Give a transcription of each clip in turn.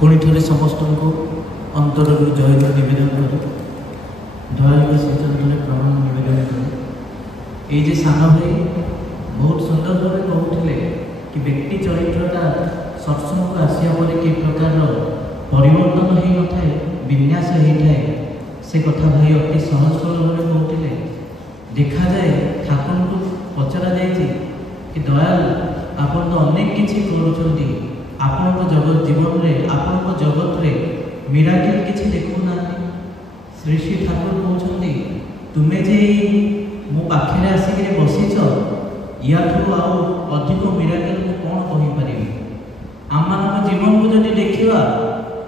पुणी थे समस्त को अंतर जय नवेदन कर दयाल श्रीचंद्र प्रणाम नवेदन कर ये सान भाई बहुत सुंदर भाव कहते कि व्यक्ति चरित्रटा सत्संग को आसिया पर कि प्रकार परिवर्तन हो न था विन्यास होता है से कथा भाई अति सहज सरल भाव कहते देखा जाए ठाकुर को पचरा जाए कि दयाल आपन तो अनेक किसी करुँच आपण जगत जीवन में आपण जगत में मिराकिल किसी देखुना श्री श्री ठाकुर कहते तुम्हें जे मो पाखे आसिक बसीच या अधिक मिराकिल को कौन कहीपर आम मान जीवन को जब देखा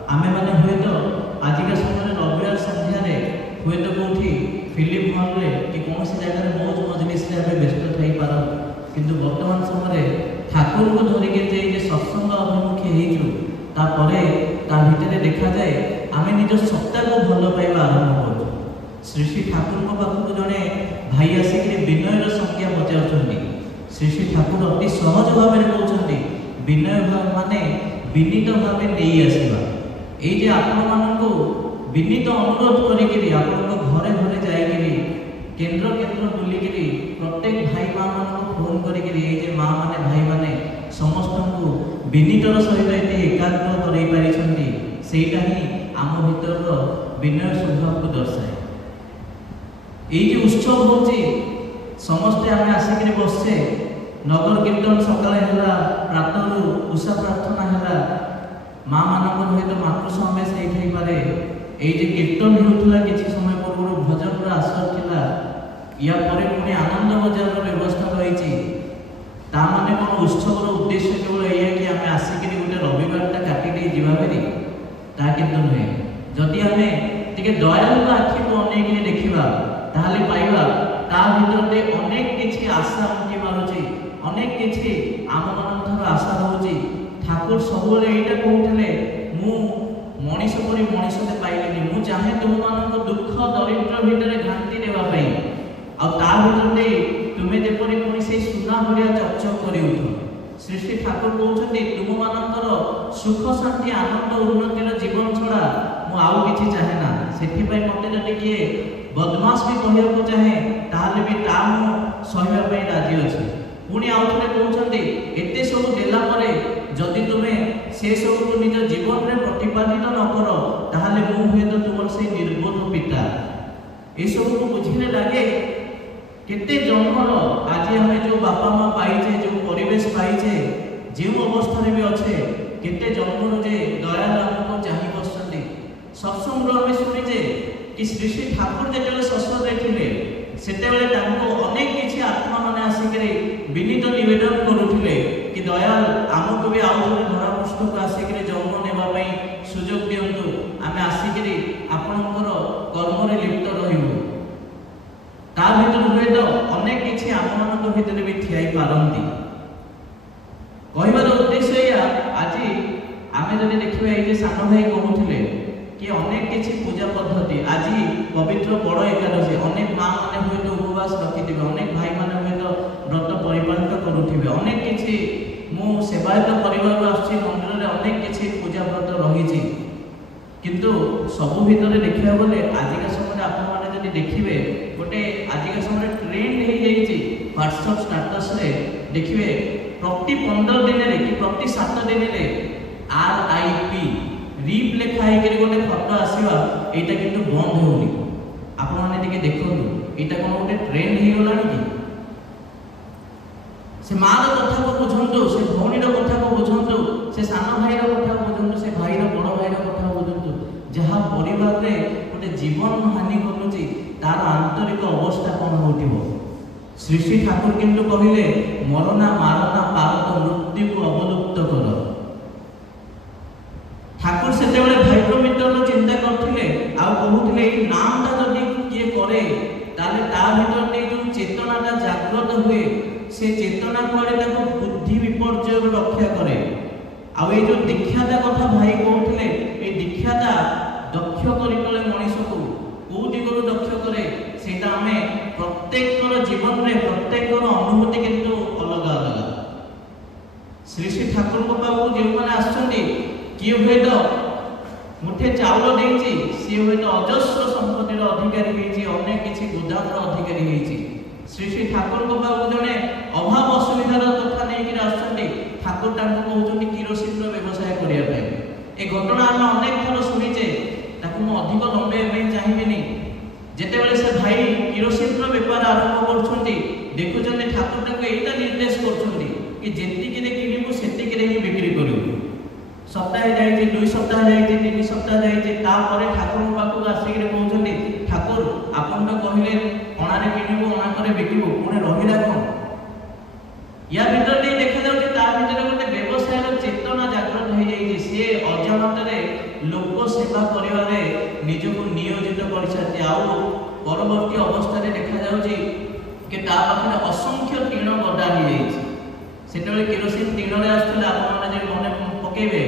आम मैंने हुए तो आजिका समय रविवार संध्यारे हुए तो कौटी फिल्म हल कि कौन सी जगह मौज मजलिस व्यस्त थी पार किंतु वर्तमान समय ठाकुर को धरिके सत्संग अभिमुखी भितर देखा जाए आम निज सत्ता को भल पाइबा आरंभ कर श्री श्री ठाकुर पाखक जड़े भाई आसिक विनयर संज्ञा पचार श्री श्री ठाकुर अति सहज भाव में कहते विनय भाव माने विनीत भाव नहीं आसवा ये आपण मानक विनीत अनुरोध करी घरे घरे जाइए केन्द्र केन्द्र बुलिकी प्रत्येक भाई माँ मान फोन कर माँ मैंने भाई मैंने समस्त को विनीतर सहित एकाग्र करईपारिटा ही आम भीतर विनय स्वभाव को दर्शाए ये उत्सव हूँ समस्ते आम आसिक बसचे नगर कीर्तन सकाल है प्रातः उषा प्रार्थना है माँ मान हूँ मातृ समावेश हो पाए ये कीर्तन होता किसी समय पूर्व भजन आसर था या पर पुणी आनंद बजार व्यवस्था रही ताने कौन उत्सव उद्देश्य केवल ये कि आम आसिक गोटे रविवार काटी जावारी ता कि नुहे जदि आम टे दयाल आखि को अनेक देखा ताहले पाइबा ता भीतर अनेक किसी आशा उंकी मारुची अनेक किसी आम मान आशा रोचे ठाकुर सब यहाँ कहते मु मनीष परी मनीषते पाइली मु चाहे तुम मान दुख दरिद्र भितर घाटी देवाई आते तुम्हें जपरी पुणी से सुना भरिया चकचक कर श्री श्री ठाकुर कहते तुम मानकर सुख शांति आनंद उन्नतिर जीवन छड़ा मुझे किसी चाहे ना से मत जब किए बदमाश भी कहूँ चाहे ताहले भी ता सहापी राजी अच्छे पुणी आउ थे कहते एत सब देला जदि तुम्हें से सब को निज जीवन में प्रतिपादित न कर ताहले मुझे तो तुम से निर्बोध पिता ये सब को बुझे लगे केते जन्मर आज आम जो बापा माँ पाइचे जो परिवेश पाइचे जो अवस्था भी अच्छे केते जन्मर जे दयाल आमको चाह बसते सत्संग आम शुणीचे कि श्री श्री ठाकुर जो शश्वत थे से अनेक किसी आत्मा मैंने आसिक विनीत नवेदन करुले कि दयाल आमको भी आउ थे धरापृष्ठ को आसिक जन्म नेबाई सुजोग दिंतु आम आसिक आपणकर कर्म लिप्त रही ता भीतर हुए तो अनेक किसी आम मान भीतर भी ठियाई पारती कहबार उद्देश्य या आज आम जब देखा ये सान भाई कहते कि अनेक किसी पूजा पद्धति आज पवित्र बड़ एकादशी अनेक माँ मैंने हुए तो उपवास रखि अनेक भाई मैंने हुए तो व्रत परिपालित करुवे अनेक किसी मु सेवायत परिवार आसुच्छी मंदिर में अनेक किसी पूजा व्रत रही किंतु सबू भितर देखा बोले आजिका समय आप देखिए गोटे आजिका समय ट्रेंड हो जाइए व्हाट्सएप स्टाटस रे देखिए प्रति 15 दिन कि प्रति 7 दिन RIP रिप लेखाई गोटे फटो आसवा यहाँ कि बंद होनी आपने देखो यहाँ कौन गोटे ट्रेंड हो गला कि से मार कथा को बुझंतु से भौणीर कथा को बुझंतु से सान भाईर कथा को बुझंतु से भाईर बड़ भाईर कथा को बुझंतु जहाँ परिवार रे गोटे जीवन हानि करुँच तार आंतरिक अवस्था कौन हो श्री श्री ठाकुर किंतु कहले मरना मारना पारत मृत्यु को अवलुप्त कर ठाकुर से भाई मित्र चिंता करते कहते नामटा जदि किए करे ता भीतर जो चेतनाटा जागृत हुए से चेतना कुआड़े बुद्धि विपर्य रक्षा करे आउ जो दीक्षाता कथा भाई कहते ये दीक्षाता दक्ष कर मनीष को कौ दिगरू दक्ष करे से आम प्रत्येक जीवन में प्रत्येक अनुभूति किंतु अलग अलग श्री श्री ठाकुर पाखु जो मैंने आसुच्च किए हुए तो मुठे चाउल देइछि सी हुए तो अजस्र संपत्तिर अधिकारी होइछि अनेक किछि गोदामर अधिकारी होइछि श्री श्री ठाकुर को बाबू जने अभाव असुविधार कथा नै कि आछन्ती ठाकुर तांको कहउछन्ती किरोसिन व्यवसाय करिया पे ए घटना हम अनेक थर सुनिचे ताकू म अधिक लंबे में चाहिबिनी जेतेबेले से भाई किरोसिन व्यापार आरंभ करछन्ती देखुछन्ती ठाकुर तांको एटा निर्देश करछन्ती कि जेति किने किनिबु सेति किने ही बिक्री करिबु सप्ताह जाइए 2 सप्ताह जाइए 3 सप्ताह जाइए तापर ठाकुर पाखक आसिक कहते ठाकुर आपन तो कहले अणारे किणु अणा करे बिकबू पुणे रहिला कौन या भीतर नहीं देखा जाउछि ता भीतर गोटे व्यवसायर चेतना जागृत हो जाइए सी अजाणत लोक सेवा करिवारे निजको नियोजित करछथि आउ परवर्ती अवस्था देखा जाउछि कि ता पाखरे असंख्य टीण गदा हो जाइछि सेतबेले केरोसिन टीण रे आस्तले आपन माने जे मने पकेबे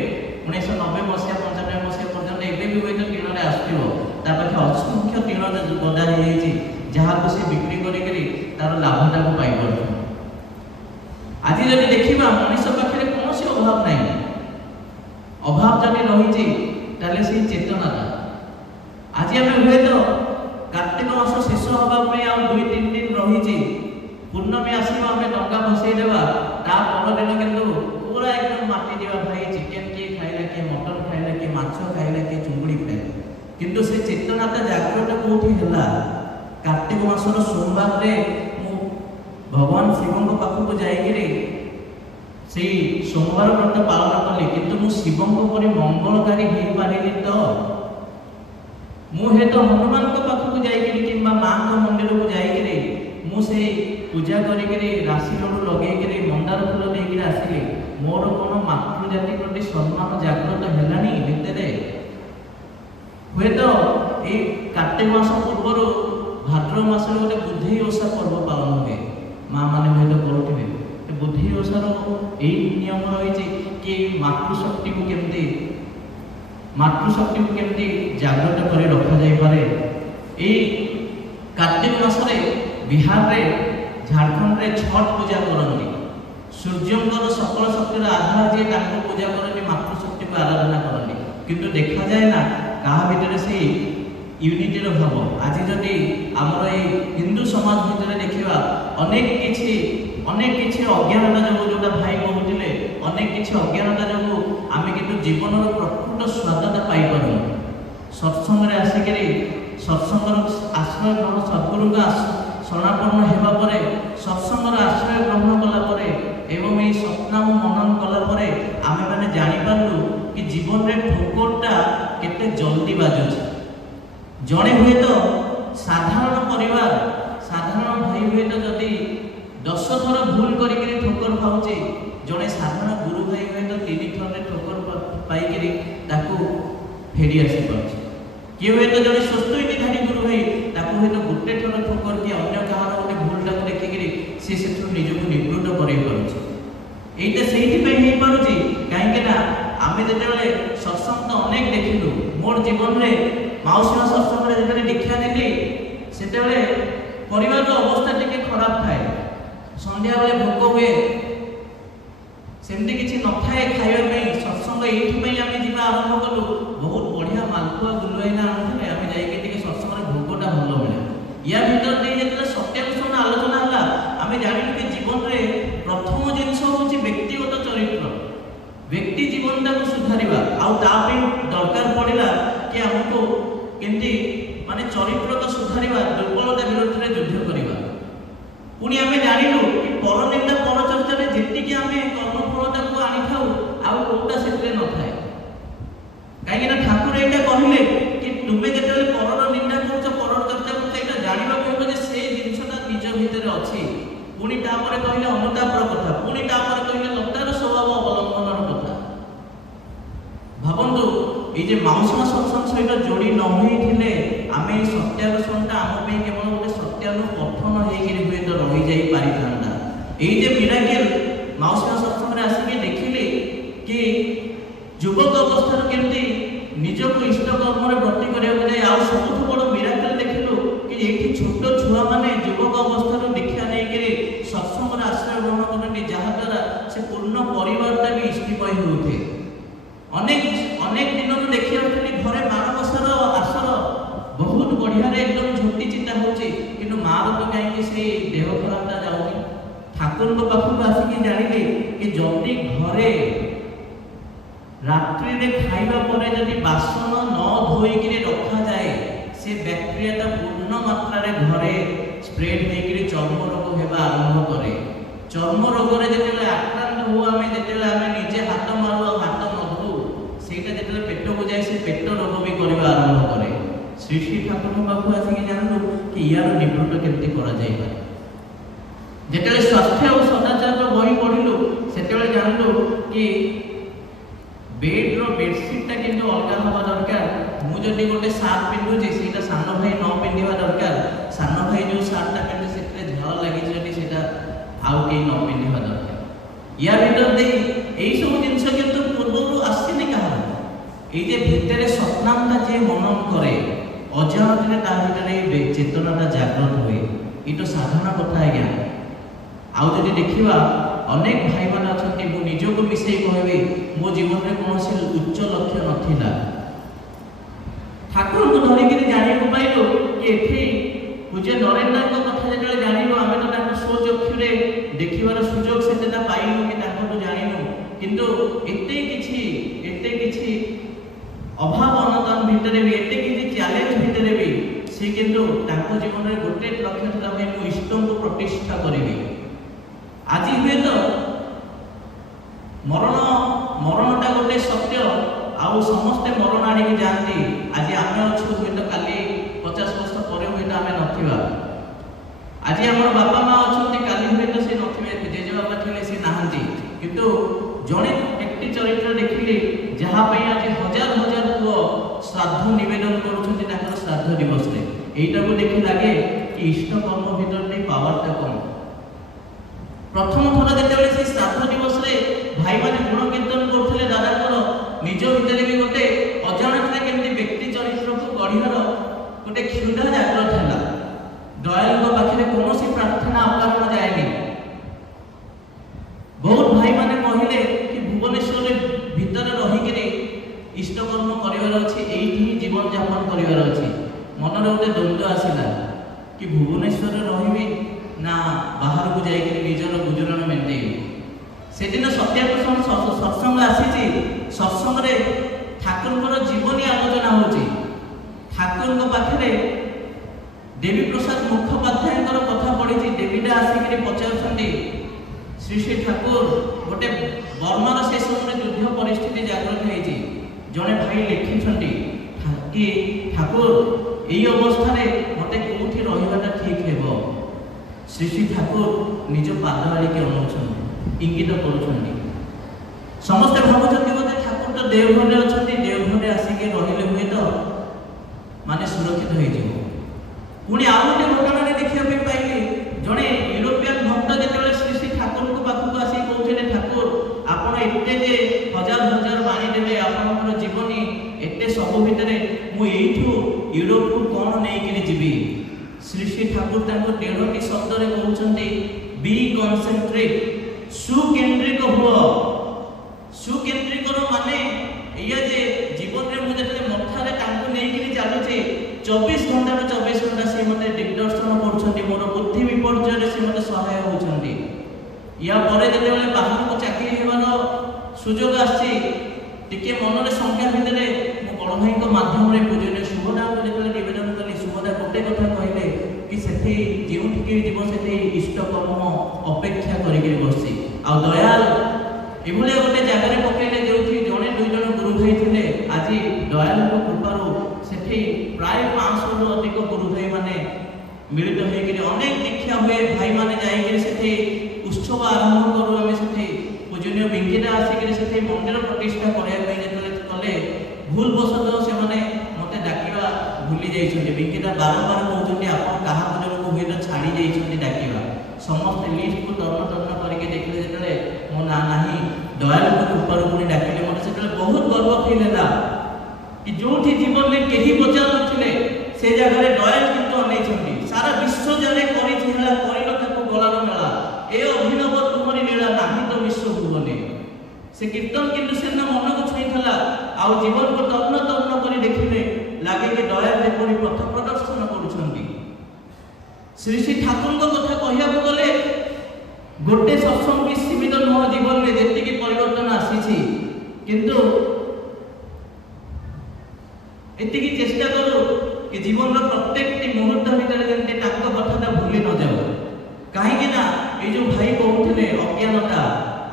1990 मसिया 95 मसिया पर्यंत एबे भी होय तो टीण रे आस्थिबो ता पाखे असंख्य टीण गदा हो जाइछि जहा को से बिक्री करि करि तार लाभटा को पाइ परछ आज जदि देखिबा मनुष्य पाखे कोनोसी अभाव नाही अभाव जदि रहिछि ताले से चेतनाटा आज हम हुए तो कार्तिक मास शेष होबा पे आ 2-3 दिन रहिछि पूर्णमी आसीबा हम डंगा भसई देबा ता पर दिन किंतु पूरा एकदम माटी दिबा भाई चिकन के खाइला के मटन खाइला के माछ खाइला के चुंगुड़ी खाइला किंतु से चेतनाटा जागृत कोठी हला कार्तिक मासर सोमवार रे मु भगवान शिवंक पाखक जाई गिरे से सोमवार व्रत पालन कली किंतु मु शिवंक परि मंगलकारी हे पारिली तो मु हे तो हनुमान को पाखक जाई गिरे किंबा मां को मंदिर को जाई गिरे मु से पूजा करी गिरे राशि लडू लगे गिरे मंदार फूल दे गिरे आसिले मोर कोन मातृ जाति प्रति सम्मान जागृत हेलानी भितरे हुए तो ए कार्तिक मास पूर्वर भाद्रव मास रे गोटे बुद्धि ओषा पर्व पालन हुए मां माने हुए तो करूथिबे बुद्धि ओषार ए नियम रही कि मातृशक्ति को केमती जागृत कर रखा जाई पारे ए कार्तिक मास रे बिहार रे झारखंड रे छठ पूजा करती सूर्यंकर सकल शक्तिर आधार जे ताको पूजा करती मातृशक्ति को आराधना करती किंतु देखा जाए ना कहा भीतर से यूनिटीर भाव आज जदि आमर ए हिंदू समाज भीतर देखिबा अनेक किछि अज्ञानता जो जोटा भाई कहते अनेक किछि अज्ञानता जो आम किंतु जीवन प्रकृत स्वादता पाई पारु सत्संग रे आसिकरी सत्संगर आश्रय ग्रहण सद्गुरु का शरणापन्न हेबा परे सत्संगर आश्रय ग्रहण कला परे एवं ए सत्नाम मनन कला परे आमे माने जानि पारलु कि जीवन रे ठोकरटा केते जल्दी बाजुछि जणे हुए तो साधारण परिवार साधारण भाई हुए तो जदि 10 थर भूल करिकरी ठोकर खाउचे जणे साधारण गुरु भाई हुए तो 3 थर रे ठोकर पाइकरी ताकू फेरी आसी पाछ किए हुए तो जड़े सुस्त निधानी गुरु भाई ताकू हुए तो गोटे थर ठोकर कि अन्य कहार गोटे भूलटा को देखिकरी से सेठु निजको निवृत्त करै पारुछि एटा सेहिति पे हेई पारुछि काहे ना आमे जेतेबेले सत्संग तो अनेक देखिलु मोर जीवन रे माउसीमा सत्संग रे जेतेबेले दीक्षा नेली सेतेबेले परिवार रो अवस्था टिके खराब थाए संध्या बेले भोक हुए सेमती किछि न थाए खाइबा पे सत्संग एठी पे आमे जिबा आरंभ कलु बहुत बढ़िया मालपुआ गुलुआइना आनथिले आमे जाई के टिके सत्संग रे भोकटा भलो मिले या भीतर दे जेतेबेले सत्यानुसरण आलोचना हला आमे जानिलु कि जीवन रे प्रथम जिंस होछि व्यक्तिगत चरित्र व्यक्ति जीवन को सुधारिबा आउ ता पे दरकार पड़िला कि हमको केंती माने चरित्र को सुधारिबा दुर्बलता विरुद्ध रे युद्ध करिबा पुणी आमे जानिलु कि परनिंदा परचर्चा रे जेति कि आमे कर्मफलता को आनी थाउ आउ कोटा सेतरे न थाए काहे ना ठाकुर एटा कहिले कि तुमे जेतेले परर निंदा करछ परर चर्चा करछ एटा जानिबा कहबो जे से जिंसटा निज भितरे अछि पुणी तापर कहिले अनुतापर कथा पुणी तापर कहिले लतार स्वभाव अवलंबनर कथा भाबंतु ए जे माउसीमा सत्संग सहित जोड़ी न होइथिले आमे सत्यानुसरणटा आम पे केवल गोटे सत्यानुपठन हेगिरि हुए तो रहि जाई पारिथांदा ए जे मिराकल माउसीमा सत्संग रे आसिके देखिले कि युवक अवस्था केमती निजको इष्ट कर्म रे ब्रती करिया जाय आ सबुठ बड़ मिराकल देखिलु कि एठी छोट छुआ माने युवक अवस्था रो दीक्षा नै के सत्संग रे आश्रय ग्रहण करने जहा द्वारा से पूर्ण परिवारटा भी इष्टिपय होउथे अनेक ठाकुर पाखक आसिक जानिले कि जदि घरे रात्रि रे खाइबा परे जदि बासन न धोईकि रखा जाए से बैक्टेरिया पूर्ण मात्रा रे घरे स्प्रेड होकर चर्म रोग होगा आरंभ करे। चर्म रोग रे जेतेले आक्रांत हो आमे जेतेले आमे निजे हाथ मारू हाथ न धो सेटा जेतेले पेट को जाए से पेट रोग भी करबा आरंभ करे। श्री श्री ठाकुर बाबू आसिक जानलु कि यार निवृत्त केमती करा जाय पारे। जेतेले स्वास्थ्य और सदाचार रो बही पढिलु सेतेले जानलु कि बेड रो बेडशीट ता किंतु अलगा हवा दरकार। मु जदि गोटे सार्ट पिंधुची सेटा सान भाई न पिंधिबा दरकार। सान भाई जो सार्ट ता पिंधे सेते झाल लागि जदि सेटा आउ के न पिंधिबा दरकार। या भीतर दे एई सब जिंस किंतु पूर्वरु आसीनी कहा एई जे भितरे स्वप्नांता जे मनन करे अजानतरे ता भितरे चेतनाटा जागृत हुए। ई तो साधारण कथा आज्ञा। आउ जदि देखिबा अनेक भाई मान अच्छा मु निजको मिसई कहबी मो जीवन में कौन उच्च लक्ष्य नथिला। ठाकुर को धरिक जानी पाइलु कि एठी पूज्य नरेंद्र कथा जो जानिलु आमे तो ताको स्वचक्षुरे देखिबार सुजोग सेतेटा पाइलु कि ताको तो जानिलु किंतु एते किछि अभाव अनतन भितरे भी एते किछि चैलेंज भितरे भी से किंतु ताको जीवन में गोटे लक्ष्य था मु इष्ट को प्रतिष्ठा करिवि। आज हुए तो मरणटा गोटे सत्य आउ समस्ते मरण आड़े जाती। आज आम अच्छु हुए तो काली 50 वर्ष पर हुए तो आम नथिबा। आज आम बापा माँ अच्छा काली हुए तो सी नथिबे जेजे बाबा थे सी नहांती किंतु जड़े व्यक्ति चरित्र देखिले जहाँ आज हजार हजार पुओ श्राद्ध निवेदन कर श्राद्ध दिवस यहीटा को देखी लगे कि इष्ट कर्म भीतर पावरटा कम। प्रथम थर जेतेबेले से श्राद्ध दिवस रे भाई माने गुण कीर्तन करथिले दादाकर निज भितरे भी गोटे अजाणत केमती व्यक्ति चरित्र को गढ़ियार गोटे क्षुधा जागृत है। दयाल को पाखरे कोनोसी प्रार्थना अकारण जाएनी। बहुत भाई माने कहिले कि भुवनेश्वर भीतर रहिकरी इष्ट कर्म करिवार अछि एही जीवन यापन करिवार अछि। मन रे गोटे द्वंद्व आसिला कि भुवनेश्वर रहिबी ना बाहर को जाइए निजर गुजरण मेटे। से दिन सत्याप्रसन्न सत्संग आसी सत्संग रे ठाकुर जीवनी आलोचना होची। ठाकुर पाखे देवी प्रसाद मुखोपाध्याय कथा पड़ी। देवीटा आसिक पचार श्री श्री ठाकुर गोटे बर्मार से समय युद्ध परिस्थिति जागृत होती। जड़े भाई लिखि कि ठाकुर यही अवस्था मत कौटी रहा ठीक है। श्री श्री ठाकुर निज पाद आड़ के अनाउन इंगित कर समस्ते भावुं बोधे ठाकुर तो देवघर अच्छा देवघर आसिक रही हुए तो माने सुरक्षित हो। पुणी आउ गोटे घटना देखा पाइली जड़े यूरोपियन भक्त जो श्री श्री ठाकुर को पाखक आसी कहते ठाकुर आपण एते जे हजार हजार बाणी देवे आपणकर जीवनी एते सब भितर मुझू यूरोप को कौन नहीं जीवी। श्री श्री ठाकुर तेरह शब्द कहते बी कनसेंट्रेट सुकेन्द्रिक हुआ। सुकेन्द्रिक माने या जे जीवन में मुझे मथारे नहीं चलुचे 24 घंटा 24 घंटा से मत दिग्दर्शन कर मोर बुद्धि विपर्जय से मत सहाय होती। या जो बाहर को चाकरी होवार सुजोग आसी मन संख्या भितर मो बड़ भाई मध्यम पूजनीय शुभदा को जो नवेदन कली शुभदा गोटे कथा कहले कि से जो जीव से इष्ट कर्म अपेक्षा करके बसी आ दयाल एभले गोटे जगह पकड़े जो जड़े दुई जन गुरु भाई थे। आज दयाल कृपारू से प्राय 500 रु अधिक गुरु भाई माने मिलित होकर अनेक दीक्षा हुए भाई माने जाइए से उत्सव आरंभ करूँ आम से पूजनीय बिंकीटा आसिक मंदिर प्रतिष्ठा करने कले भूल बसत से मत डाकवा भूली जाइए। बिंकीटा बारंबार कहते आप क्या जन को हुए तो छाड़ी जाइए डाकवा समस्त लिस्ट को तर्ण तर्ण करके देखले जो मो ना ना दयाल ऊपर पुणी डाकिले मत से बहुत गर्व फील है कि जो जीवन में कहीं बचा नथिले से जगह दयाल किंतु अनेइछंती सारा विश्व जाने गलार मेला ए अभिनव तुमरी लीला नाही तो विश्व भुवने से कीर्तन किंतु से मन को छुईला आ जीवन को तर्ण तर्ण कर देखिले लगे कि दयाल जेपरी पथ प्रदर्शन करुछंती। श्री श्री ठाकुर कथा कहया गले गोटे सत्संग भी सीमित नुह जीवन में जी परिवर्तन आसी किंतु एतिकी चेष्टा करू कि जीवन प्रत्येक मुहूर्त भितर जमी कथा भूली न जाऊ कहीं ये जो भाई कहते अज्ञानता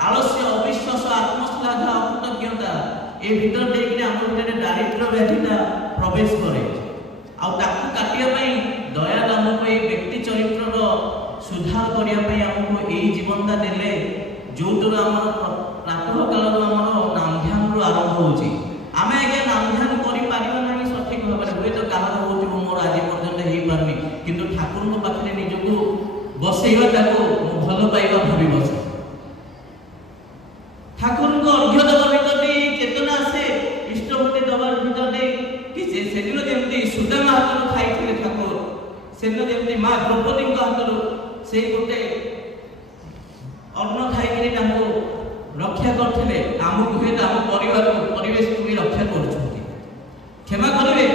आलस्य अविश्वास आत्मश्लाघा अकृतज्ञता ए भीतर देकर आम भीतर दारिद्र्य व्याधिटा प्रवेश करे काटिया दया आमको ये व्यक्ति चरित्र सुधार करने आमको यही जीवनटा देले जो आम प्रातः काल आम नाम आरंभ होची आमे आगे नाम ध्यान करि पारिबा नाही सठिक भाबरे हुए तो कहार होतिबो मोर आज पर्यंत हेई पारनी किंतु ठाकुर को पाखरे निजको बसेइबा ताको भलो पाइबा भाबी बस ठाकुर को अर्घ्य दबा भितर चेतना से इष्टभूति दबार भितर कि सेदिन जेमती सुदामा हातरो खाइथिले ठाकुर सेदिन जेमती मां द्रौपदी को हातरो से गोटे अन्न खाइकरी ताको रक्षा करथिले आमको हुए आम परिवेश को भी रक्षा करुछंती क्षमा करेंगे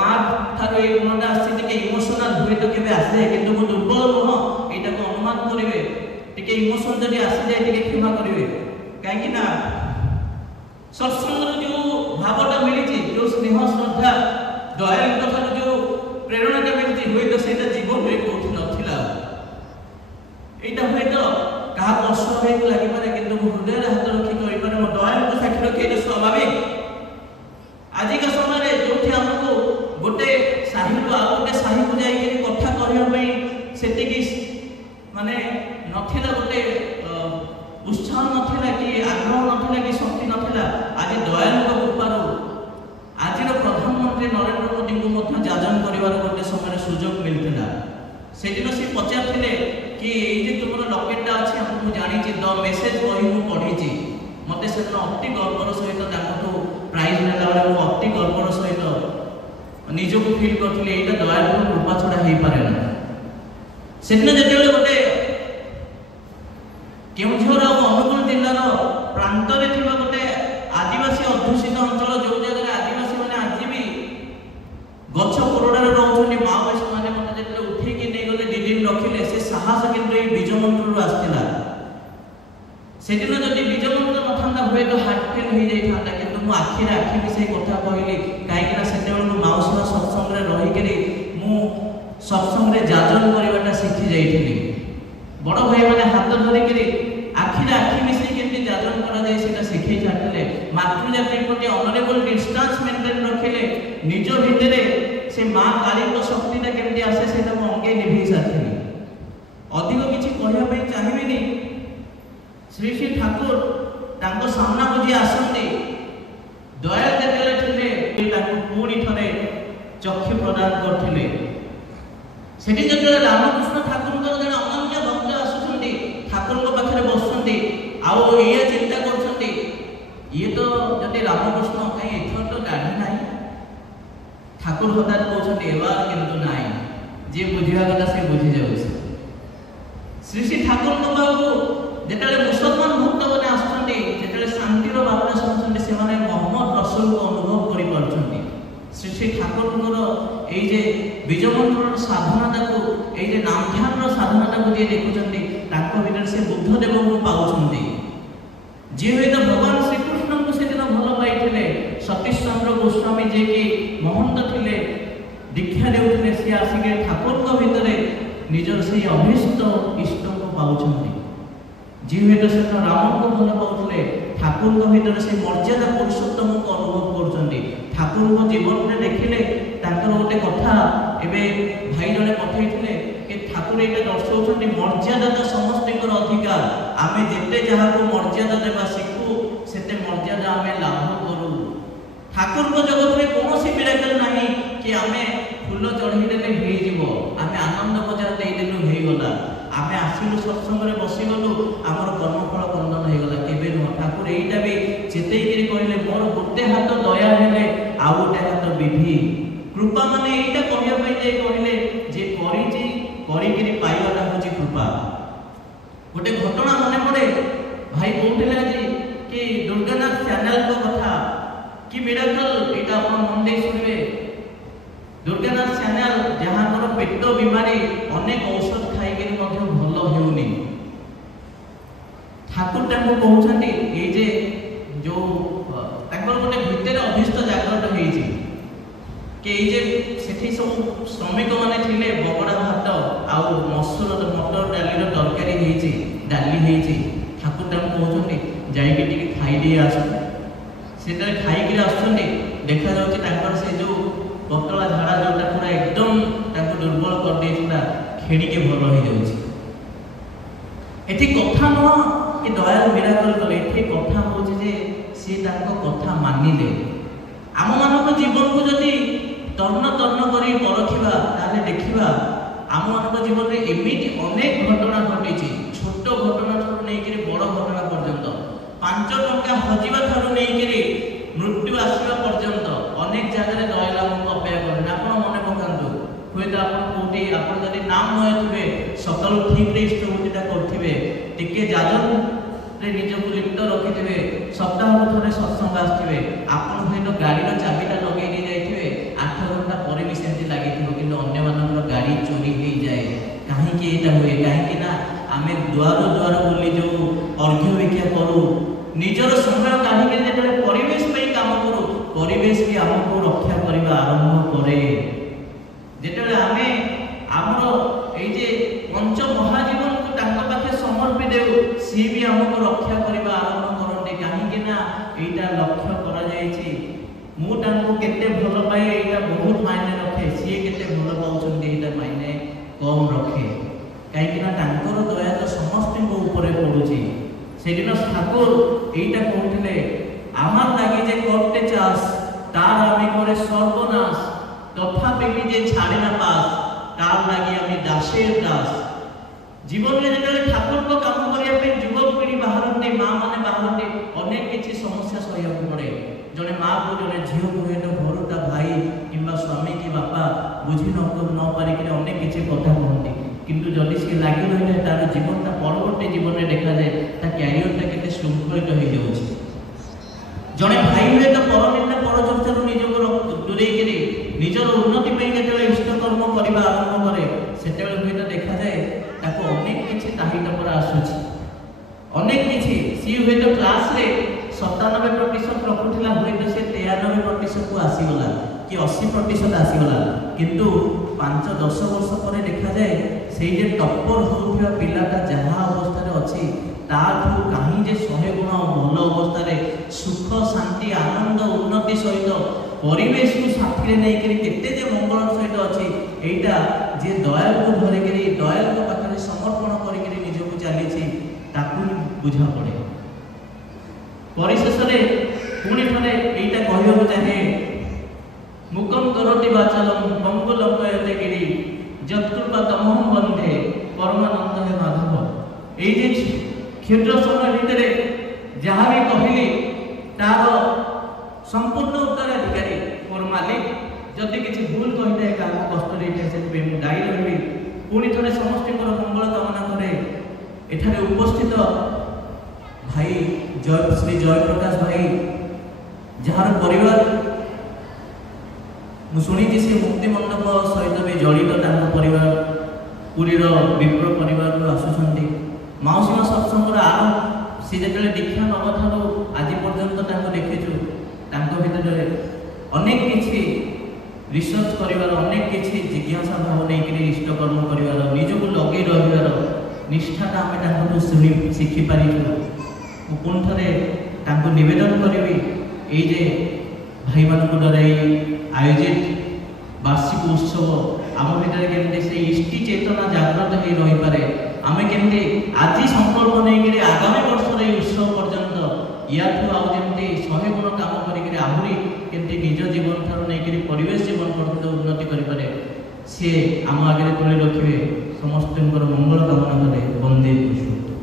माँ ठार ये गुणटा आसी इमोशनाल हुए तो केबे आसे किंतु मो दुर्बल नुह एटा को अनुमान करेंगे टिके इमोशन जदि आसी जाए टिके क्षमा करेंगे कहीं ना सत्संग जो भावटा मिली जो स्नेह श्रद्धा दया कथा जो प्रेरणाटा मिली हुए तो सेटा जीवन में कोठी नथिला एटा हुए तो कहा कष्ट हो लगे पारे किंतु हृदय हाथ रखी करें दया को साक्षी रखे स्वाभाविक आजिका समय जो आमको गोटे साही गोटे साही को जाकर कथा कहवाई से माने नथिला गोटे उत्साह नथिला कि आग्रह नथिला कि शक्ति नथिला आज दयालु कृपार आज प्रधानमंत्री नरेंद्र मोदी को जाजन कर गोटे समय सुजोग मिलता से दिन से पचारे कि ये तुम लकेटा अच्छे हमको जानी द मेसेज बही मु पढ़ी मत से अति गर्वर सहित प्राइज नेला बेले अति गर्वर सहित निजको फिल करथिले एटा दयालु कृपा छड़ा हो पारे ना से दिन जो गोटे केउझर और अनुगुण जिलार प्रांतरे थिबा गोटे आदिवासी अध्युषित अंचल जो जगह आदिवासी मैंने आज भी गछ कोरडार रहउछन्ती माओवादी माने मते जेते उठेकी नै गले 2 दिन रखिले से साहस किंतु ए बीज मंत्र आस्थिला से दिन जदि बीज मंत्र नथांता हुए तो हार्ट फेल हो जाई थांता किंतु मु आखि मिसे कथा कहली काहेकि ना सेते बेलु माउसवा सत्संग रे रही करी मु सत्संग रे जाजन करबाटा सीखी जाईथिली बड़ भाई माने हाथ धरि करी आखि मिसे केमति जाजन करा जाय सेटा सिखै छाडले मातृ जाति प्रति ऑनरेबल डिस्टेंस मेंटेन रखिले निज भितरे से मां काली को शक्तिटा केमति आसे सेटा मु अंगे निभि साथिली अधिक किछि कहया पई चाहिबिनी श्री श्री ठाकुर तांको सामना को जे आसंती दया देतले थिले तांको पूरी थरे चक्षु प्रदान करथिले सेठी जते रामकृष्ण ठाकुर को जने अनन्य भक्त आसुछंती ठाकुर को पाखरे बसुछंती आउ ये चिंता करछंती ये तो जते रामकृष्ण कहीं एथर तो गाड़ी नाही ठाकुर हठात कहछंती एबार किंतु नाही जे बुझिया गला से बुझि जाउछ श्री श्री ठाकुर को बाबू जेतले मुसलमान भक्त माने आछंती जेतले शांतिर भावना सुनछंती से माने मोहम्मद रसूल को अनुभव करि पारछंती श्री श्री ठाकुर ए जे बीज मंत्र साधनाटा को ए जे नाम ध्यान साधनाटा को जे देखुछंती ताको भीतर से बुद्ध देव को पाउछंती जे होय तो भगवान श्री कृष्ण को से दिन भलो पाइथिले सतीश चंद्र गोस्वामी जे कि महंत थिले दीक्षा देउथिले से आसिके ठाकुर को भीतर निजर से अभिष्ट इष्ट को पाउछंती जी हुए तो से राम को भल पाउथले ठाकुर को भीतर से मर्यादा पुरुषोत्तम को अनुभव करछंती ठाकुर को जीवन में देखिले तांकर गोटे कथा एबे भाई जने पठैथिले कि ठाकुर एटा दर्शाउछंती मर्यादा तो समस्तकर अधिकार आमे जेते जहा को मर्यादा देबा सिखु सेते मर्यादा आमे लाभ करू ठाकुर को जगत में कोनोसी मिराकल नाही कि आमे फूल चढ़ी देले हेई जीवो आमे आनंद बजार दे देलु हेई गला आमे आसिलु सत्संग रे बसी गलु हमर कर्मफल बंधन हे गला केबे न ठाकुर एइटा भी चेतई करी कहले मोर गोटे हाथ दया हेले आ गोटे हाथ विधि कृपा माने एइटा कहिया पई जे कहले जे करिछि करी करी पाइबाटा होछि कृपा गोटे घटना मने पड़े भाई कहथिले जे कि दुर्गानाथ चैनल को कथा कि मिराकल एटा अपन मन दे सुनबे दुर्गानाथ चैनल जहां पेट बीमारी अनेक औषध खाई भल होनी ତାଙ୍କୁ କହୁଛନ୍ତି ଏଇ ଯେ ଯୋଉ ତାଙ୍କର ଗୋଟେ ଭିତରେ ଅଭିଷ୍ଟ ଜାଗ୍ରତ ହେଇଛି कि सेठी सब श्रमिक मैंने थिले बगड़ा भात आउ मसूर मटर डाली तरकारी होईची डाली होईची ठाकुर तांको कहउछन्ती जाईके टिके खाई दे आसु सेटा खाई के आसुछन्ती देखा जाउछि तांकर से जो पतला झाड़ा जोटा पूरा एकदम तांको दुर्बल कर देथिला खेणी के भल हो जाउछि एठी कथा न कि दयाल मिराकल कले एठी कथा होछि जे से तांको कथा मानिले आम मानक जीवन को जदि तर्ण तर्ण करी परखिबा ताले देखिबा आम मानक जीवन में एमिति अनेक घटना घटिछि छोट घटना ठारू नै कि बड़ घटना पर्यंत 5 टंका हजिबा ठारू नै कि मृत्यु आसीबा पर्यंत अनेक जगह दयाल हमको अपेक्षा करन आपण मने पकांतु होय त आपण कोठी आपण जदि नाम नयथिबे सकल ठीक रे इष्टभूतिटा करथिबे टिके जाजन रे निजको लिप्त रखिथिबे सप्ताह थरे सत्संग आस्थिबे आपण होय तो गाड़ी रो चाबीटा लगे नै जायथिबे 8 घंटा पर भी सेमति लागिथिबो किंतु अन्य मानकर गाड़ी चोरी हो जाए कहीं कि एटा हुए कहीं ना आमे द्वार द्वार बोली जो अर्घ्य भिक्षा करू निजर समय काढी के जेतले परिवेश पे काम करू परिवेश भी हमको रक्षा करबा आरंभ करे जेतले आमे हमरो ए जे पंच महाजीवन को तांका पाखे समर्पित देउ सी भी हमको रक्षा करबा आरंभ करते कहीं कि ना एटा लक्ष्य करा जायछि मु तांको केते भलो पाए एटा बहुत मायने रखे सी केते भलो पाउछन एटा मायने कम रखे कहीं कि ना तांकर दया तो समस्त को ऊपर पड़ुछि सेदिन ठाकुर एटा कहउथिले आमार लागि जे करते चास तार आमी करे सर्वनाश तथापि भी जे छाड़े ना पास तार लागि आमी दासेर दास जीवन में जेतले ठाकुर को काम करिया पे युवक पीढ़ी बाहरते मां माने बाहरते अनेक किछि समस्या सहिया पड़े जने मां को जने झियो को हेतो घरटा भाई किंबा स्वामी की बापा बुझी न पारि कि अनेक किछि कथा कहंती किंतु जदि से लागि रहिले तार जीवनटा परवर्ती जीवन में देखा जाए ता कैरियरटा केते शृंखलित हो जाउछि जने भाई हुए तो परनिंदा परचर्चा रु निजको दूरे के निजर उन्नति पे केते इष्ट कर्म करबा आरंभ करे सेतेबेले हुए तो देखा जाए ताको अनेक किछि ताहिटा पर आसुछि अनेक किछि सी हुए तो क्लास रे 97% रखुथिला हुए तो से 93% को आसीगला कि 80% आसीगला किंतु 5-10 वर्ष पर देखा जाए से जे टप्पर होउथिया पिलाटा जहा अवस्था रे अछि ताठू कहीं जे 100 गुण भल अवस्था रे सुख शांति आनंद उन्नति सहित परिवेश को साथी रे नै करी केते जे मंगल सहित अछि एटा जे दयाल को धरे करी दयाल को पाखरे समर्पण करी करी निजको चालीछि ताकू बुझा पड़े परिशेष रे पुणी थरे एटा कहियो चाहे मुकम करोति वाचलम मंगलम कयते गिरी जत्कृपा तमहम बंधे परमानंद हे माधव ए जे क्षुद्र समय भितरे जहाँ भी कहली तार संपूर्ण उत्तराधिकारी मोर मालिक जदि किसी भूल कही क्या कष्ट देखे से दायी रही पुणी थे समस्त मंगल कामना करे एठारे उपस्थित भाई जय श्री जयप्रकाश भाई जार परिवार मुझे से मुक्ति मंडप सहित भी जड़ित परिवार पुरीर विप्र परिवार आसुंट मौसीमा सत्संग आरंभ सी जो दीक्षा नवा ठार आज पर्यंत देखीचु भर अनेक किसी रिसर्च कर अनेक किसी जिज्ञासा भाव नहीं इष्टकर्म कर निजक लगे रही निष्ठाटा आम शुणी शिखिपारी पुणी थे नवेदन करी ये भाई मान द्वारा आयोजित वार्षिक उत्सव आम भर के से इष्टि चेतना जागृत हो रही पारे आम केमती आज संकल्प नहीं आगामी वर्ष उत्सव पर्यंत या आमती 100 गुण काम करी आहरी केमती निज जीवन ठार नहीं परिवेश जीवन पर्यंत उन्नति करें सी आम आगे तुले रखिए समस्त मंगल कामना करे वंदे पुष्प।